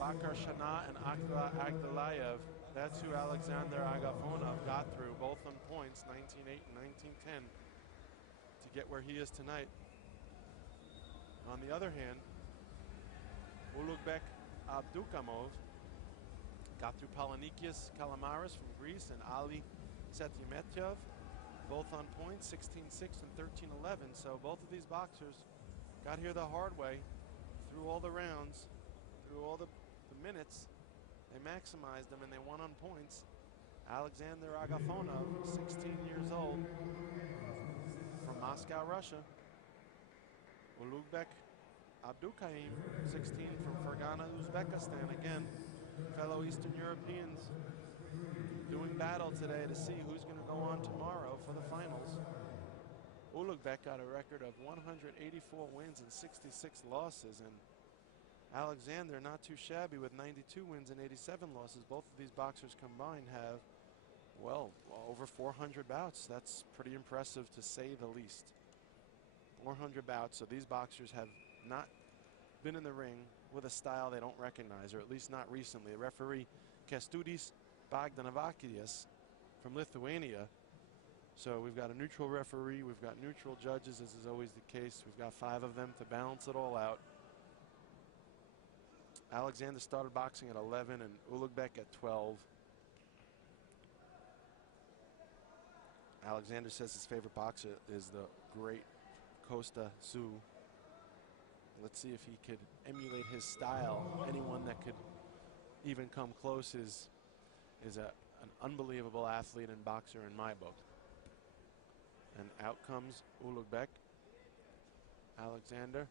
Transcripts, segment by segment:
Bakar Shana and Akila Agdalayev. That's who Alexander Agafonov got through, both on points, 19-8 and 19-10, to get where he is tonight. On the other hand, Ulugbek Abdukamov got through Polonikios Kalamaris from Greece and Ali Setimetyov, both on points, 16-6 and 13-11. So both of these boxers got here the hard way, through all the rounds, through all the minutes. They maximized them and they won on points. Alexander Agafonov, 16 years old, from Moscow, Russia. Ulugbek Abdukaim, 16, from Fergana, Uzbekistan. Again, fellow Eastern Europeans doing battle today to see who's going to go on tomorrow for the finals. Ulugbek got a record of 184 wins and 66 losses, and Alexander not too shabby with 92 wins and 87 losses. Both of these boxers combined have, well, over 400 bouts. That's pretty impressive to say the least. 400 bouts, so these boxers have not been in the ring with a style they don't recognize, or at least not recently. The referee, Kęstutis Bogdanovakius from Lithuania. So we've got a neutral referee, we've got neutral judges, as is always the case. We've got 5 of them to balance it all out. Alexander started boxing at 11 and Ulugbek at 12. Alexander says his favorite boxer is the great Costa Tszyu. Let's see if he could emulate his style. Anyone that could even come close is an unbelievable athlete and boxer in my book. And out comes Ulugbek. Alexander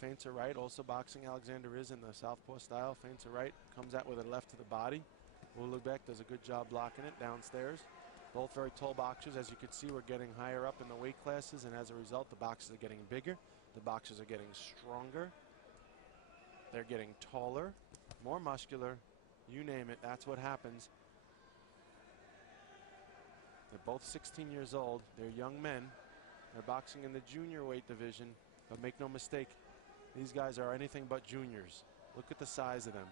feints a right, also boxing. Alexander is in the southpaw style. Feints a right, comes out with a left to the body. Ulugbek does a good job blocking it downstairs. Both very tall boxers. As you can see, we're getting higher up in the weight classes, and as a result, the boxers are getting bigger. The boxers are getting stronger. They're getting taller, more muscular. You name it, that's what happens. They're both 16 years old. They're young men. They're boxing in the junior weight division, but make no mistake, these guys are anything but juniors. Look at the size of them.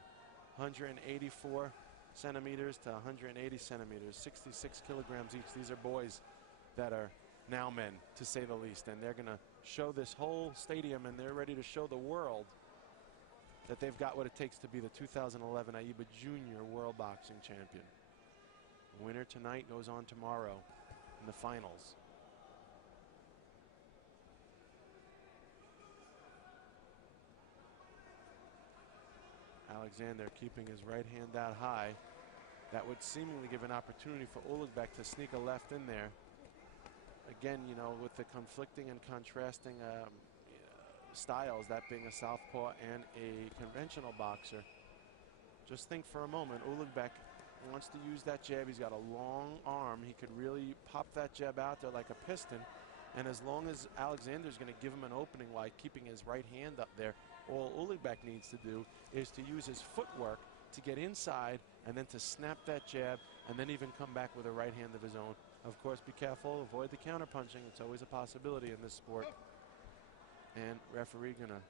184 centimeters to 180 centimeters, 66 kilograms each. These are boys that are now men, to say the least, and they're going to show this whole stadium, and they're ready to show the world that they've got what it takes to be the 2011 AIBA Junior World Boxing Champion. The winner tonight goes on tomorrow in the finals. Alexander keeping his right hand out high. That would seemingly give an opportunity for Ulugbek to sneak a left in there. Again, you know, with the conflicting and contrasting styles, that being a southpaw and a conventional boxer. Just think for a moment, Ulugbek wants to use that jab. He's got a long arm. He could really pop that jab out there like a piston. And as long as Alexander's going to give him an opening while keeping his right hand up there, all Ulugbek needs to do is to use his footwork to get inside and then to snap that jab and then even come back with a right hand of his own. Of course, be careful, avoid the counterpunching. It's always a possibility in this sport. And referee gonna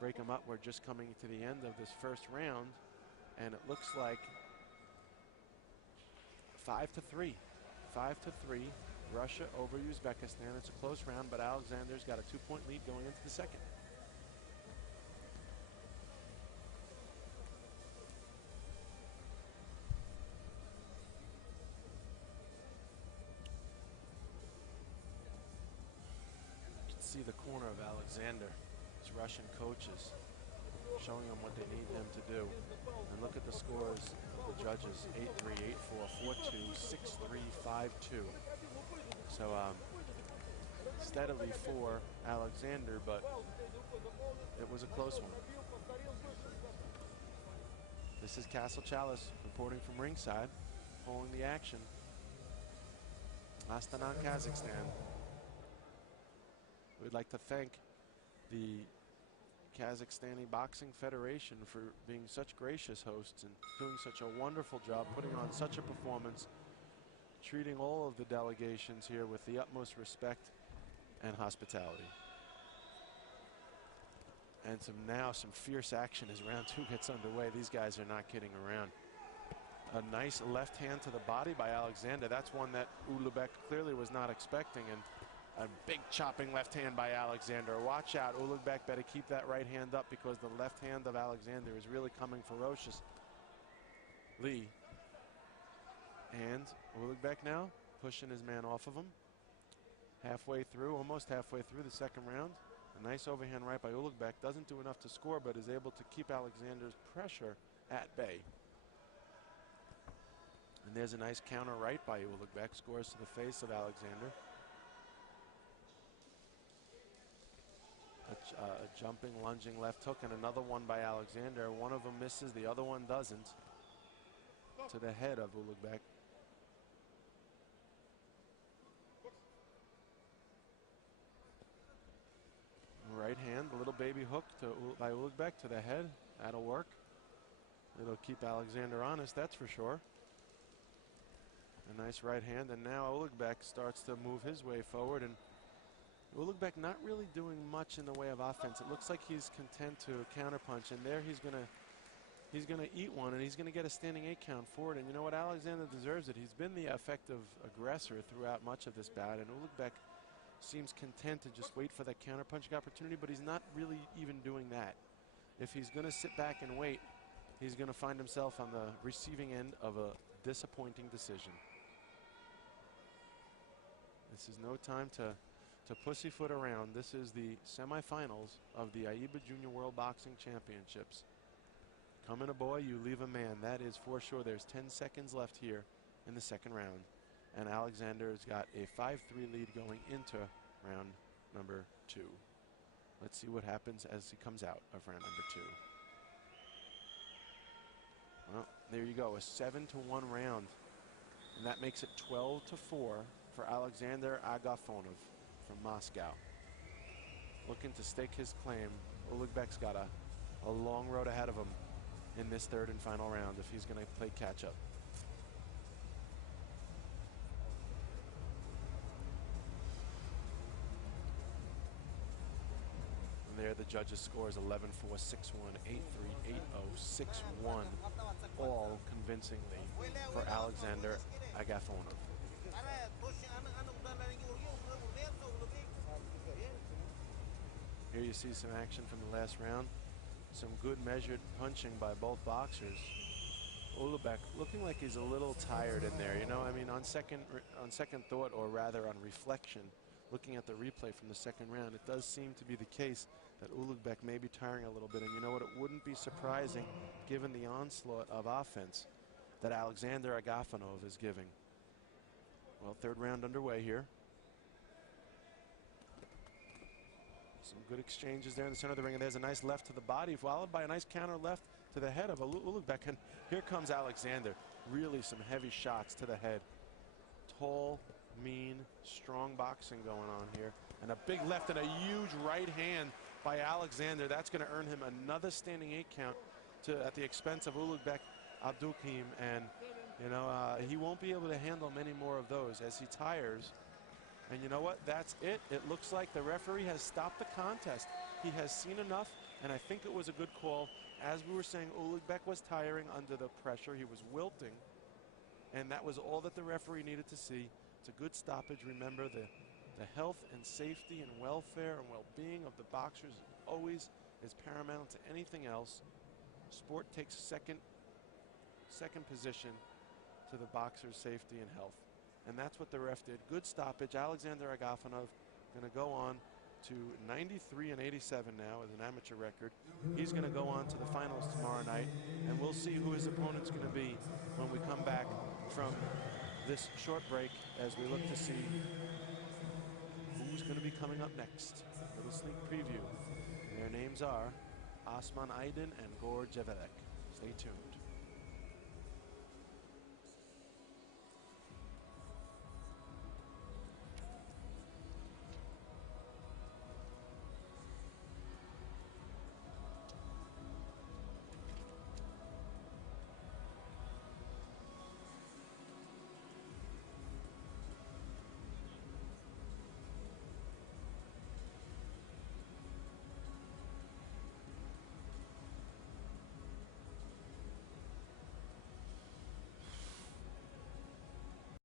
break him up. We're just coming to the end of this first round, and it looks like 5-3. 5-3, Russia over Uzbekistan. It's a close round, but Alexander's got a 2-point lead going into the second. See the corner of Alexander. His Russian coaches showing him what they need him to do. And look at the scores of the judges: 8-3, 8-4, 4-2, 6-3, 5-2. So steadily for Alexander, but it was a close one. This is Castle Chalice reporting from ringside, following the action. Astana, Kazakhstan. We'd like to thank the Kazakhstani Boxing Federation for being such gracious hosts and doing such a wonderful job, putting on such a performance, treating all of the delegations here with the utmost respect and hospitality. And some fierce action as round 2 gets underway. These guys are not kidding around. A nice left hand to the body by Alexander. That's one that Ulugbek clearly was not expecting. And a big chopping left hand by Alexander. Watch out, Ulugbek better keep that right hand up, because the left hand of Alexander is really coming ferocious. Lee. And Ulugbek now pushing his man off of him. Halfway through, almost halfway through the second round. A nice overhand right by Ulugbek. Doesn't do enough to score, but is able to keep Alexander's pressure at bay. And there's a nice counter right by Ulugbek. Scores to the face of Alexander. A jumping, lunging left hook, and another one by Alexander. One of them misses, the other one doesn't. To the head of Ulugbek. Right hand, a little baby hook by Ulugbek to the head. That'll work. It'll keep Alexander honest, that's for sure. A nice right hand, and now Ulugbek starts to move his way forward, and Ulugbek not really doing much in the way of offense. It looks like he's content to counterpunch, and there he's gonna eat one, and he's gonna get a standing 8 count forward. And you know what, Alexander deserves it. He's been the effective aggressor throughout much of this bout, and Ulugbek seems content to just wait for that counterpunching opportunity, but he's not really even doing that. If he's gonna sit back and wait, he's gonna find himself on the receiving end of a disappointing decision. This is no time to pussyfoot around. This is the semifinals of the AIBA Junior World Boxing Championships. Come in a boy, you leave a man. That is for sure. There's 10 seconds left here in the second round. And Alexander's got a 5-3 lead going into round number 2. Let's see what happens as he comes out of round number 2. Well, there you go, a 7-1 round. And that makes it 12-4 for Alexander Agafonov from Moscow. Looking to stake his claim. Ulugbek's got a long road ahead of him in this third and final round if he's going to play catch-up. And there the judges' scores 11-4, 6-1, 8-3, 8-0, 6-1, all convincingly for Alexander Agafonov. Here you see some action from the last round. Some good measured punching by both boxers. Ulugbek looking like he's a little tired in there. You know, I mean, on second thought, or rather on reflection, looking at the replay from the second round, it does seem to be the case that Ulugbek may be tiring a little bit. And you know what? It wouldn't be surprising, given the onslaught of offense that Alexander Agafonov is giving. Well, third round underway here. Some good exchanges there in the center of the ring, and there's a nice left to the body, followed by a nice counter left to the head of Ulugbek. And here comes Alexander. Really some heavy shots to the head. Tall, mean, strong boxing going on here. And a big left and a huge right hand by Alexander. That's going to earn him another standing 8 count at the expense of Ulugbek Abdulkim. And, you know, he won't be able to handle many more of those as he tires. And you know what? That's it. It looks like the referee has stopped the contest. He has seen enough, and I think it was a good call. As we were saying, Ulugbek was tiring under the pressure. He was wilting, and that was all that the referee needed to see. It's a good stoppage. Remember, the health and safety and welfare and well-being of the boxers always is paramount to anything else. Sport takes second position to the boxer's safety and health. And that's what the ref did. Good stoppage. Alexander Agafonov going to go on to 93 and 87 now as an amateur record. He's going to go on to the finals tomorrow night, and we'll see who his opponent's going to be when we come back from this short break as we look to see who's going to be coming up next. A little sneak preview. Their names are Osman Aydin and Gor Jevelek. Stay tuned.